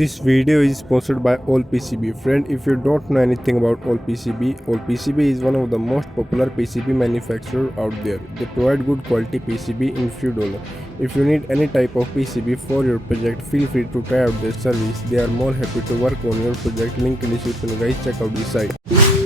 This video is sponsored by All PCB. Friend, if you don't know anything about All PCB is one of the most popular PCB manufacturer out there. They provide good quality PCB in few dollars. If you need any type of PCB for your project, feel free to try out their service. They are more happy to work on your project. Link in description, guys. Check out the site.